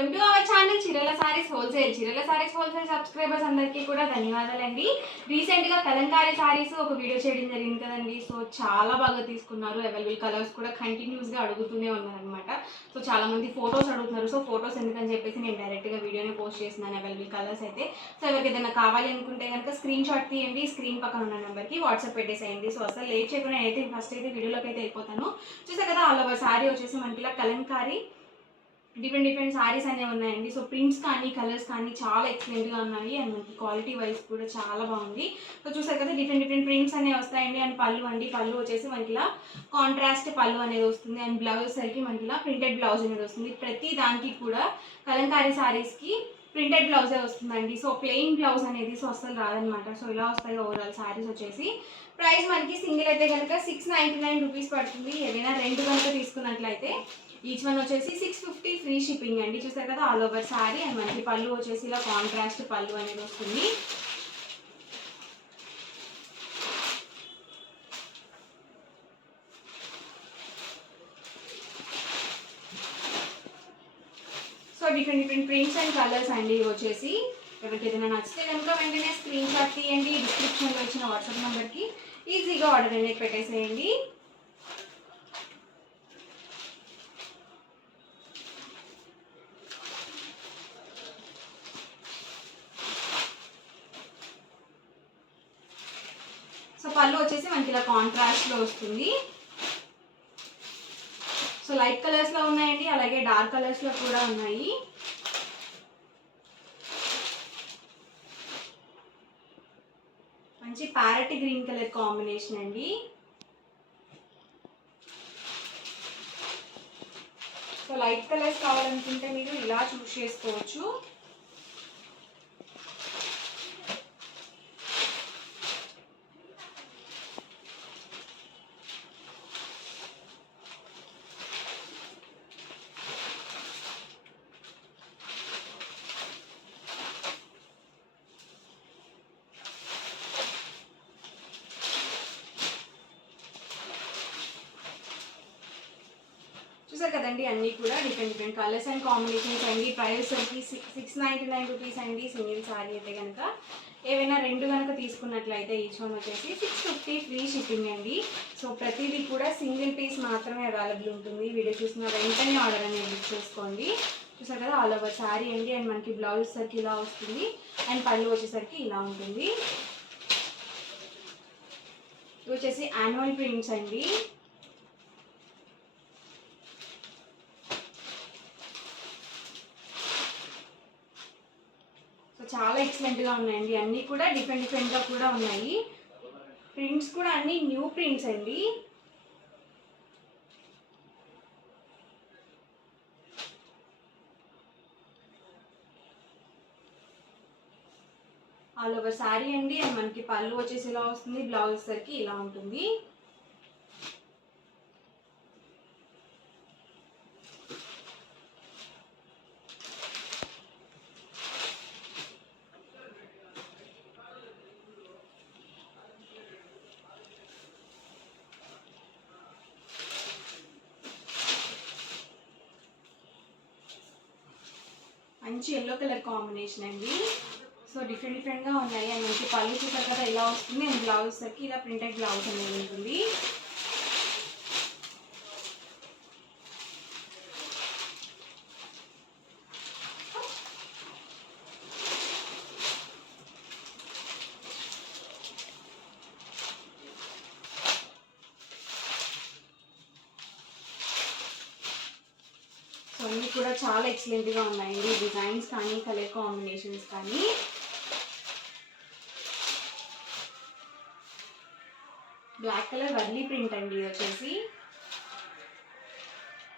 Welcome to our channel చీరల సారీస్ హోల్సేల్. చీరల saris wholesale subscribers అందరికీ కూడా ధన్యవాదాలండి. రీసెంట్గా కలంకారీ సారీస్ ఒక వీడియో చేయడం జరిగింది కదండి. సో చాలా బాగా తీసుకున్నారు. అవైలబుల్ కలర్స్ కూడా కంటిన్యూస్గా అడుగుతూనే ఉన్నారనమాట. సో చాలా మంది ఫొటోస్ అడుగుతున్నారు. సో ఫొటోస్ ఎందుకని చెప్పేసి నేను డైరెక్ట్గా వీడియోని పోస్ట్ చేస్తున్నాను అవైలబుల్ కలర్స్ అయితే. సో ఎవరికి ఏదైనా కావాలి అనుకుంటే కనుక స్క్రీన్ షాట్ తీయండి, స్క్రీన్ పక్కన ఉన్న నెంబర్కి వాట్సాప్ పెట్టేసేయండి. సో అసలు లేట్ చేయకుండా నేనైతే ఫస్ట్ అయితే వీడియోలోకి అయితే వెళ్ళిపోతాను. చూసారు కదా, ఆల్ ఓవర్ సారీ వచ్చేసి మనకి ఇలా కలంకారీ డిఫరెంట్ సారీస్ అనేవి ఉన్నాయండి. సో ప్రింట్స్ కానీ కలర్స్ కానీ చాలా ఎక్సలెంట్గా ఉన్నాయి అండ్ మనకి క్వాలిటీ వైజ్ కూడా చాలా బాగుంది. సో చూసారు కదా, డిఫరెంట్ ప్రింట్స్ అనేవి వస్తాయండి. అండ్ పళ్ళు వచ్చేసి మనకి ఇలా కాంట్రాస్ట్ పళ్ళు అనేది వస్తుంది. అండ్ బ్లౌజ్ సరికి మనకి ఇలా ప్రింటెడ్ బ్లౌజ్ అనేది వస్తుంది. ప్రతి దానికి కూడా కలంకారీ సారీస్కి ప్రింటెడ్ బ్లౌజే వస్తుందండి. సో ప్లెయిన్ బ్లౌజ్ అనేది సో అస్సలు రాదనమాట. సో ఇలా వస్తాయి ఓవరాల్ సారీస్ వచ్చేసి. ప్రైస్ మనకి సింగిల్ అయితే కనుక 699 రూపీస్ పడుతుంది. ఏదైనా రెండు కనుక తీసుకున్నట్లయితే ఈచ్ వన్ వచ్చేసి 650 ఫ్రీ షిప్పింగ్ అండి. చూసారు కదా, ఆల్ ఓవర్ సారీ అండ్ మనకి పళ్ళు వచ్చేసి ఇలా కాంట్రాస్ట్ పళ్ళు అనేది వస్తుంది. So different prints and colours అండి ఇవి వచ్చేసి. ఎవరికి ఏదైనా నచ్చితే కనుక వెంటనే స్క్రీన్ షాట్ తీయండి, డిస్క్రిప్షన్లో ఇచ్చిన వాట్సాప్ నెంబర్కి ఈజీగా ఆర్డర్ అనేది పెట్టేసేయండి. సో పళ్ళు వచ్చేసి మనకి ఇలా కాంట్రాస్ట్లో వస్తుంది. సో లైట్ కలర్స్లో ఉన్నాయండి, అలాగే డార్క్ కలర్స్లో కూడా ఉన్నాయి. మంచి ప్యారెట్ గ్రీన్ కలర్ కాంబినేషన్ అండి. సో లైట్ కలర్స్ కావాలనుకుంటే మీరు ఇలా చూస్ చేసుకోవచ్చు. చూసారు కదండి, అన్నీ కూడా డిఫరెంట్ కలర్స్ అండ్ కాంబినేషన్స్ అండి. ప్రైస్ వచ్చి 699 రూపీస్ అండి. సింగిల్ సారీ అయితే కనుక ఏవైనా రెండు కనుక తీసుకున్నట్లయితే ఈచ్ వన్ వచ్చేసి 650 ఫ్రీ షిప్పింగ్ అండి. సో ప్రతిదీ కూడా సింగిల్ పీస్ మాత్రమే అవైలబుల్ ఉంటుంది. వీడియో చూసిన వెంటనే ఆర్డర్ అనేది బుక్ చేసుకోండి. చూసారు కదా, ఆల్ ఓవర్ సారీ అండి. అండ్ మనకి బ్లౌజ్ వచ్చేసరికి ఇలా వస్తుంది అండ్ పళ్ళు వచ్చేసరికి ఇలా ఉంటుంది. ఇది వచ్చేసి యాన్యువల్ ప్రింట్స్ అండి. సో చాలా ఎక్సలెంట్గా ఉన్నాయండి. అన్నీ కూడా డిఫరెంట్గా కూడా ఉన్నాయి. ప్రింట్స్ కూడా అన్నీ న్యూ ప్రింట్స్ అండి. ఆల్ ఓవర్ సారీ అండి. అండ్ మనకి పళ్ళు వచ్చేసి ఇలా వస్తుంది, బ్లౌజ్ సరికి ఇలా ఉంటుంది. మంచి ఎల్లో కలర్ కాంబినేషన్ అండి. సో డిఫరెంట్గా ఉన్నాయి. అండ్ మనకి పళ్ళు చూసారు కదా ఇలా వస్తుంది అండ్ బ్లౌజ్ సరికి ఇలా ప్రింటెడ్ బ్లౌజ్ అనేది ఉంటుంది. సో అన్నీ కూడా చాలా ఎక్సలెంట్గా ఉన్నాయండి. డిజైన్స్ కానీ కలర్ కాంబినేషన్స్ కానీ. బ్లాక్ కలర్ వర్లీ ప్రింట్ అండి ఇది వచ్చేసి.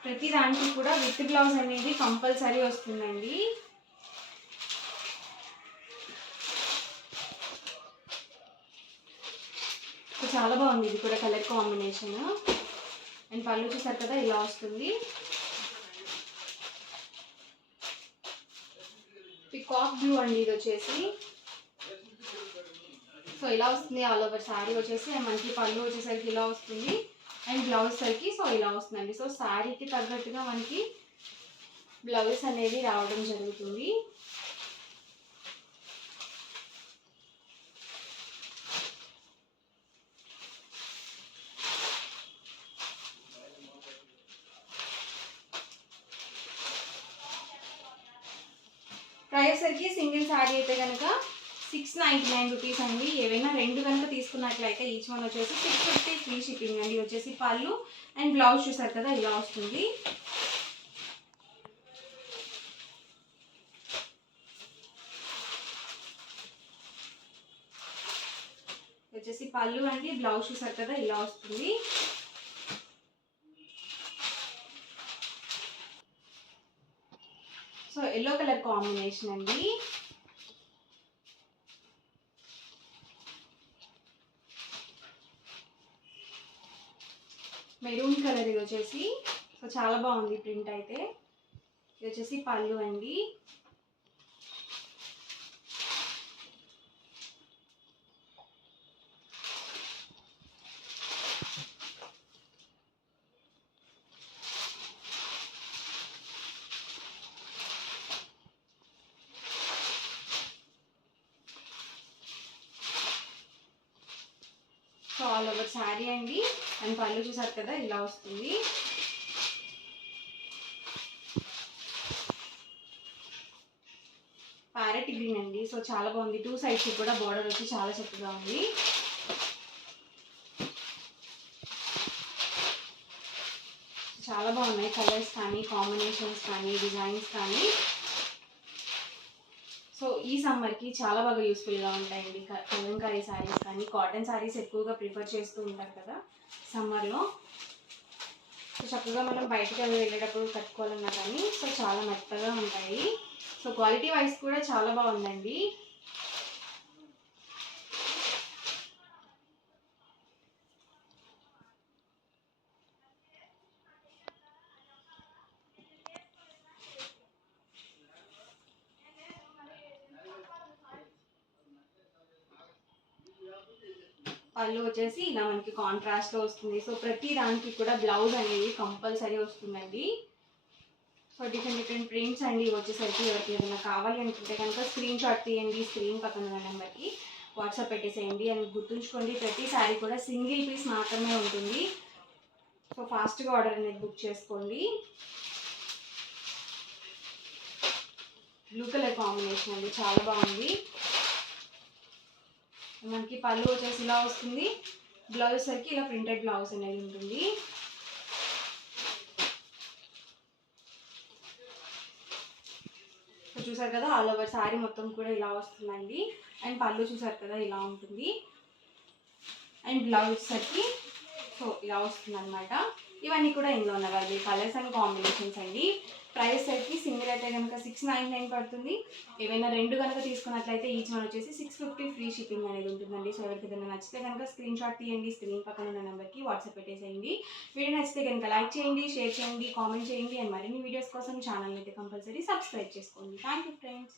ప్రతి దానికి కూడా విత్ బ్లౌజ్ అనేది కంపల్సరీ వస్తుందండి. సో చాలా బాగుంది ఇది కూడా కలర్ కాంబినేషన్. అండ్ పళ్ళు చూసారు కదా ఇలా వస్తుంది. పికాక్ బ్లూ అండి ఇది వచ్చేసి. సో ఇలా వస్తుంది ఆల్ ఓవర్ సారీ వచ్చేసి. మనకి పళ్ళు వచ్చేసరికి ఇలా వస్తుంది అండ్ బ్లౌజ్ సరికి సో ఇలా వస్తుందండి. సో శారీకి తగ్గట్టుగా మనకి బ్లౌజ్ అనేది రావడం జరుగుతుంది. ప్రైస్ వచ్చేసరికి సింగిల్ శారీ అయితే కనుక 699 రూపీస్ అండి. ఏవైనా 2 కనుక తీసుకున్నట్లయితే ఈచ్ వన్ వచ్చేసి 650 ఫ్రీ షిప్పింగ్ అండి. వచ్చేసి పళ్ళు అండ్ బ్లౌజ్ చూసారు కదా ఇలా వస్తుంది. వచ్చేసి పళ్ళు అండి, బ్లౌజ్ చూసారు కదా ఇలా వస్తుంది. సో ఎల్లో కలర్ కాంబినేషన్ అండి. మెరూన్ కలర్ ఇది వచ్చేసి. సో చాలా బాగుంది ప్రింట్ అయితే. ఇది వచ్చేసి పళ్ళు అండి. సో ఆల్ ఓవర్ శారీ అండి. అండ్ పళ్ళు చూసారు కదా ఇలా వస్తుంది. ప్యారెట్ గ్రీన్ అండి. సో చాలా బాగుంది. 2 సైడ్స్ కూడా బోర్డర్ వచ్చి చాలా చక్కగా ఉంది. చాలా బాగున్నాయి కలర్స్ కానీ, కాంబినేషన్స్ కానీ, డిజైన్స్ కానీ. సో ఈ సమ్మర్కి చాలా బాగా యూస్ఫుల్గా ఉంటాయండి కలంకారీ శారీస్ కానీ. కాటన్ శారీస్ ఎక్కువగా ప్రిఫర్ చేస్తూ ఉంటారు కదా సమ్మర్లో. సో చక్కగా మనం బయటకు వెళ్ళేటప్పుడు కట్టుకోవాలన్నా కానీ సో చాలా మెత్తగా ఉంటాయి. సో క్వాలిటీ వైజ్ కూడా చాలా బాగుందండి. పళ్ళు వచ్చేసి ఇలా మనకి కాంట్రాస్ట్లో వస్తుంది. సో ప్రతి దానికి కూడా బ్లౌజ్ అనేది కంపల్సరీ వస్తుందండి. సో డిఫరెంట్ ప్రింట్స్ అండి వచ్చేసరికి. ఎవరికి ఏదైనా కావాలి అనుకుంటే కనుక స్క్రీన్ షాట్ తీయండి. స్క్రీన్ పక్కన ఉన్న నెంబర్కి వాట్సాప్ పెట్టేసేయండి. అని గుర్తుంచుకోండి, ప్రతి శారీ కూడా సింగిల్ పీస్ మాత్రమే ఉంటుంది. సో ఫాస్ట్గా ఆర్డర్ అనేది బుక్ చేసుకోండి. బ్లూ కలర్ కాంబినేషన్ అండి, చాలా బాగుంది. మనకి పళ్ళు వచ్చేసి ఇలా వస్తుంది. బ్లౌజ్ సరికి ఇలా ప్రింటెడ్ బ్లౌజ్ అనేది ఉంటుంది. చూసారు కదా ఆల్ ఓవర్ శారీ మొత్తం కూడా ఇలా వస్తుందండి. అండ్ పళ్ళు చూసారు కదా ఇలా ఉంటుంది. అండ్ బ్లౌజ్ సరికి సో ఇలా వస్తుంది అనమాట. ఇవన్నీ కూడా ఇందులో ఉన్నవి కలర్స్ అండ్ కాంబినేషన్స్ అండి. ప్రైస్ అయితే సింగిల్ అయితే కనుక 699 పడుతుంది. ఏవైనా 2 కనుక తీసుకున్నట్లయితే ఈచ్ వన్ వచ్చేసి 650 ఫ్రీ షిప్పింగ్ అనేది ఉంటుందండి. సో ఎవరికి ఏదైనా నచ్చితే కనుక స్క్రీన్ షాట్ తీయండి. స్క్రీన్ పక్కన ఉన్న నెంబర్కి వాట్సాప్ పెట్టేసేయండి. వీడియో నచ్చితే కనుక లైక్ చేయండి, షేర్ చేయండి, కామెంట్ చేయండి. అండ్ మరిన్ని వీడియోస్ కోసం ఛానల్ అయితే కంపల్సరీ సబ్స్క్రైబ్ చేసుకోండి. Thank you friends.